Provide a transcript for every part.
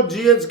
GHQ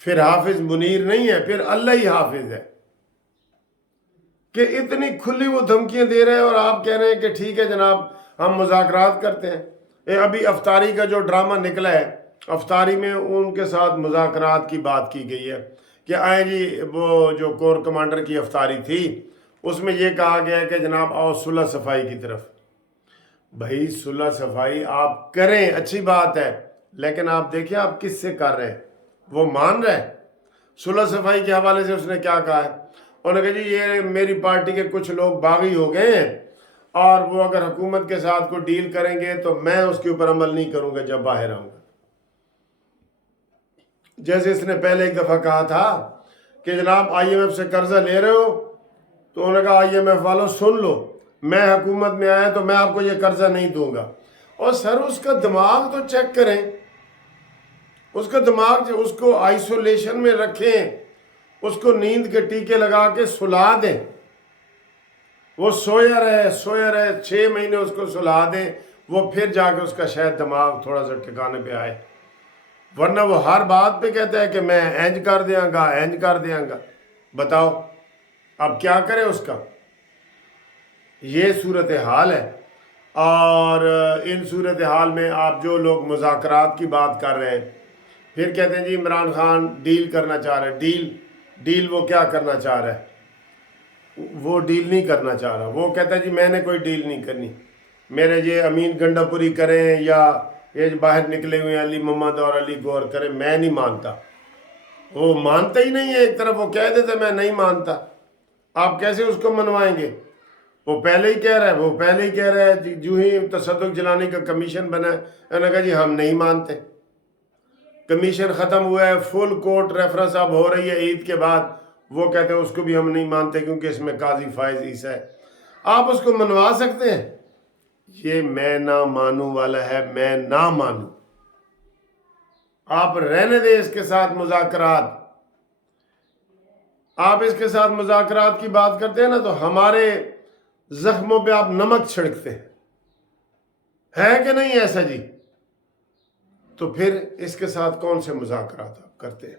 پھر حافظ منیر نہیں ہے، پھر اللہ ہی حافظ ہے کہ اتنی کھلی وہ دھمکیاں دے رہے ہیں اور آپ کہہ رہے ہیں کہ ٹھیک ہے جناب ہم مذاکرات کرتے ہیں۔ ابھی افطاری کا جو ڈرامہ نکلا ہے، افطاری میں ان کے ساتھ مذاکرات کی بات کی گئی ہے کہ آئیں جی، وہ جو کور کمانڈر کی افطاری تھی اس میں یہ کہا گیا ہے کہ جناب آؤ صلح صفائی کی طرف۔ بھائی صلح صفائی آپ کریں، اچھی بات ہے، لیکن آپ دیکھیں آپ کس سے کر رہے ہیں، وہ مان رہے ہیں؟ صلح صفائی کے حوالے سے اس نے کیا کہا ہے؟ انہوں نے کہا جی یہ میری پارٹی کے کچھ لوگ باغی ہو گئے ہیں اور وہ اگر حکومت کے ساتھ کوئی ڈیل کریں گے تو میں اس کے اوپر عمل نہیں کروں گا جب باہر آؤں گا۔ جیسے اس نے پہلے ایک دفعہ کہا تھا کہ جناب آئی ایم ایف سے قرضہ لے رہے ہو، تو انہوں نے کہا آئی ایم ایف والوں سن لو، میں حکومت میں آیا تو میں آپ کو یہ قرضہ نہیں دوں گا۔ اور سر اس کا دماغ تو چیک کریں، اس کا دماغ، اس کو آئسولیشن میں رکھیں، اس کو نیند کے ٹیکے لگا کے سلا دیں، وہ سویا رہے 6 مہینے اس کو سلا دیں، وہ پھر جا کے اس کا شاید دماغ تھوڑا سا ٹھکانے پہ آئے، ورنہ وہ ہر بات پہ کہتا ہے کہ میں اینج کر دیاں گا، اینج کر دیاں گا۔ بتاؤ اب کیا کرے اس کا؟ یہ صورتحال ہے۔ اور ان صورتحال میں آپ جو لوگ مذاکرات کی بات کر رہے ہیں، پھر کہتے ہیں جی عمران خان ڈیل کرنا چاہ رہے ہیں۔ ڈیل وہ کیا کرنا چاہ رہا ہے؟ وہ ڈیل نہیں کرنا چاہ رہا، وہ کہتا ہے جی میں نے کوئی ڈیل نہیں کرنی، میرے یہ امین گنڈا پوری کریں یا یہ باہر نکلے ہوئے علی محمد اور علی گور کریں، میں نہیں مانتا۔ وہ مانتا ہی نہیں ہے، ایک طرف وہ کہہ دیتے میں نہیں مانتا، آپ کیسے اس کو منوائیں گے؟ وہ پہلے ہی کہہ رہا ہے جو ہی تصدق جلانی کا کمیشن بنا ہے، انہوں نے کہا جی ہم نہیں مانتے۔ کمیشن ختم ہوا ہے، فل کورٹ ریفرنس اب ہو رہی ہے عید کے بعد، وہ کہتے ہیں اس کو بھی ہم نہیں مانتے کیونکہ اس میں قاضی فائز عیسیٰ ہے۔ آپ اس کو منوا سکتے ہیں؟ یہ میں نہ مانوں والا ہے، میں نہ مانوں۔ آپ رہنے دیں اس کے ساتھ مذاکرات۔ آپ اس کے ساتھ مذاکرات کی بات کرتے ہیں نا تو ہمارے زخموں پہ آپ نمک چھڑکتے ہیں، ہے کہ نہیں ایسا جی؟ تو پھر اس کے ساتھ کون سے مذاکرات آپ کرتے ہیں؟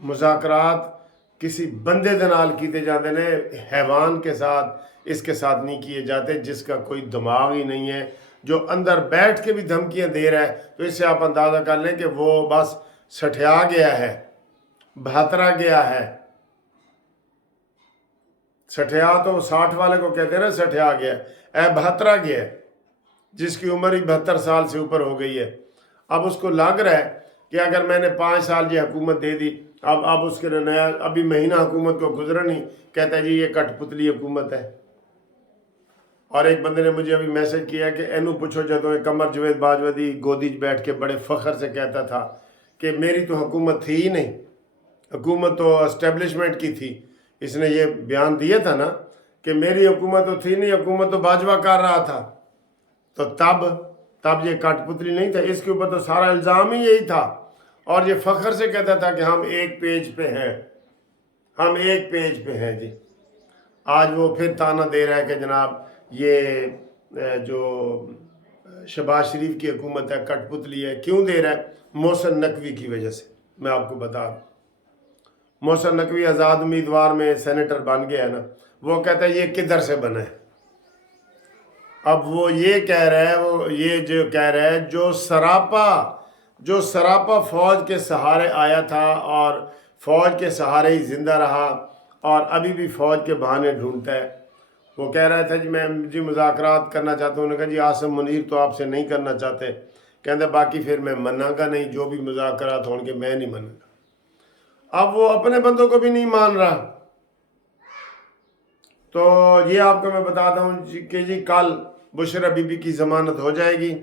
مذاکرات کسی بندے دے نال کیتے جاتے ہیں، حیوان کے ساتھ اس کے ساتھ نہیں کیے جاتے جس کا کوئی دماغ ہی نہیں ہے، جو اندر بیٹھ کے بھی دھمکیاں دے رہا ہے۔ تو اس سے آپ اندازہ کر لیں کہ وہ بس سٹھیا گیا ہے، بھاترا گیا ہے۔ سٹھیا تو 60 والے کو کہتے ہیں نا، سٹھیا گیا، اے بھاترا گیا ہے، جس کی عمر ہی 72 سال سے اوپر ہو گئی ہے۔ اب اس کو لگ رہا ہے کہ اگر میں نے 5 سال یہ حکومت دے دی، اب اس کے نیا ابھی مہینہ حکومت کو گزرا نہیں، کہتا ہے جی یہ کٹ پتلی حکومت ہے۔ اور ایک بندے نے مجھے ابھی میسج کیا کہ اینو پوچھو جدوں قمر جوید باجوی گودی بیٹھ کے بڑے فخر سے کہتا تھا کہ میری تو حکومت تھی ہی نہیں، حکومت تو اسٹیبلشمنٹ کی تھی۔ اس نے یہ بیان دیا تھا نا کہ میری حکومت تو تھی نہیں، حکومت تو باجوہ کر رہا تھا، تو تب یہ کٹ پتلی نہیں تھا، اس کے اوپر تو سارا الزام ہی یہی تھا۔ اور یہ فخر سے کہتا تھا کہ ہم ایک پیج پہ ہیں، ہم ایک پیج پہ ہیں جی۔ آج وہ پھر تانا دے رہا ہے کہ جناب یہ جو شہباز شریف کی حکومت ہے کٹ پتلی ہے۔ کیوں دے رہا ہے؟ محسن نقوی کی وجہ سے۔ میں آپ کو بتا دوں، محسن نقوی آزاد امیدوار میں سینیٹر بن گیا ہے نا، وہ کہتا ہے یہ کدھر سے بنا ہے؟ اب وہ یہ کہہ رہا ہے، وہ یہ جو کہہ رہا ہے جو سراپا فوج کے سہارے آیا تھا اور فوج کے سہارے ہی زندہ رہا اور ابھی بھی فوج کے بہانے ڈھونڈتا ہے۔ وہ کہہ رہا تھا جی میں مذاکرات کرنا چاہتا ہوں۔ انہوں نے کہا جی عاصم منیر تو آپ سے نہیں کرنا چاہتے، کہتے باقی پھر میں مننا گا نہیں، جو بھی مذاکرات ہوں گے میں نہیں منوں گا۔ اب وہ اپنے بندوں کو بھی نہیں مان رہا۔ تو یہ آپ کو میں بتاتا ہوں کہ جی کل بشرا بی بی کی ضمانت ہو جائے گی،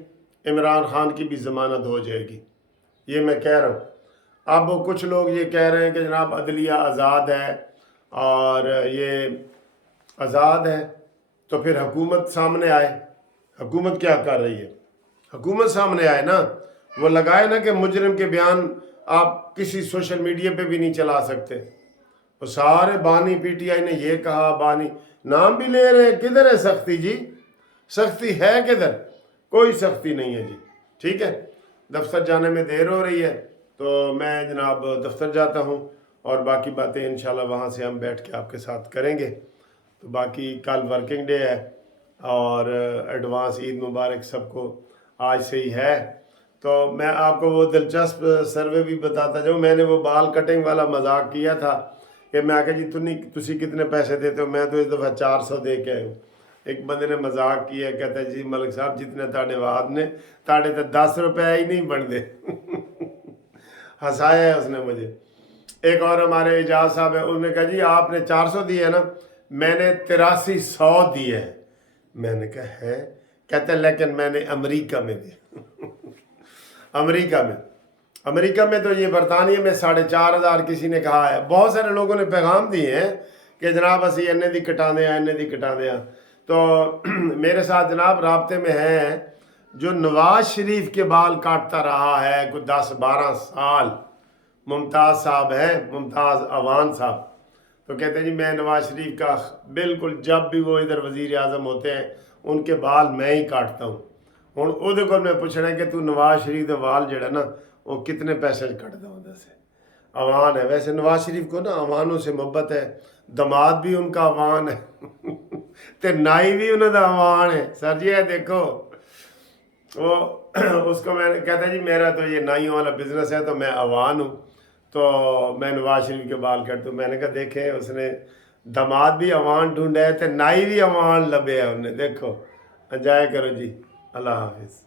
عمران خان کی بھی ضمانت ہو جائے گی، یہ میں کہہ رہا ہوں۔ اب کچھ لوگ یہ کہہ رہے ہیں کہ جناب عدلیہ آزاد ہے اور یہ آزاد ہے، تو پھر حکومت سامنے آئے۔ حکومت کیا کر رہی ہے؟ حکومت سامنے آئے نا، وہ لگائے نا کہ مجرم کے بیان آپ کسی سوشل میڈیا پہ بھی نہیں چلا سکتے۔ وہ سارے بانی پی ٹی آئی نے یہ کہا، بانی نام بھی لے رہے ہیں۔ کدھر ہے سختی جی؟ سختی ہے کدھر؟ کوئی سختی نہیں ہے جی، ٹھیک ہے۔ دفتر جانے میں دیر ہو رہی ہے تو میں جناب دفتر جاتا ہوں اور باقی باتیں انشاءاللہ وہاں سے ہم بیٹھ کے آپ کے ساتھ کریں گے. تو باقی کل ورکنگ ڈے ہے اور ایڈوانس عید مبارک سب کو آج سے ہی ہے. تو میں آپ کو وہ دلچسپ سروے بھی بتاتا جاؤں. میں نے وہ بال کٹنگ والا مذاق کیا تھا کہ میں آخیا جی تسی کتنے پیسے دیتے ہو. میں تو اس دفعہ 400 دے کے آئے ہوں. ایک بندے نے مذاق کیا, کہتا ہے جی ملک صاحب جتنے تاڑے واد نے تاڑے تو 10 روپے ہی نہیں بن دے. ہنسایا ہے اس نے مجھے. ایک اور ہمارے اعجاز صاحب ہیں, انہوں نے کہا جی آپ نے 400 دیے ہے نا, میں نے 8300 دیے ہیں. میں نے کہا ہے, کہتے ہیں لیکن میں نے امریکہ میں دیے. امریکہ میں تو یہ برطانیہ میں 4500 کسی نے کہا ہے. بہت سارے لوگوں نے پیغام دیے ہیں کہ جناب اسی اینے دی کٹا دیا. تو میرے ساتھ جناب رابطے میں ہیں جو نواز شریف کے بال کاٹتا رہا ہے کوئی 10-12 سال. ممتاز صاحب ہیں, ممتاز اوان صاحب. تو کہتے ہیں جی میں نواز شریف کا بالکل جب بھی وہ ادھر وزیر اعظم ہوتے ہیں ان کے بال میں ہی کاٹتا ہوں. ہوں وہ کو میں پوچھنا ہے کہ تو نواز شریف کے بال جڑا نا وہ کتنے پیسے کٹتا ہوتا سے. اوان ہے. ویسے نواز شریف کو نا اوانوں سے محبت ہے. دماد بھی ان کا اوان ہے تے نائی بھی انہوں کا اوان ہے. سر جی ہے دیکھو وہ اس کو میں نے کہتا ہے جی میرا تو یہ نائیوں والا بزنس ہے تو میں اوان ہوں تو میں نواز شریف کے بال کٹتا ہوں. میں نے کہا دیکھیں اس نے دماد بھی اوان ڈھونڈا ہے تے نائی بھی اوان لبے ہے انہیں. دیکھو انجوائے کرو جی. اللہ حافظ.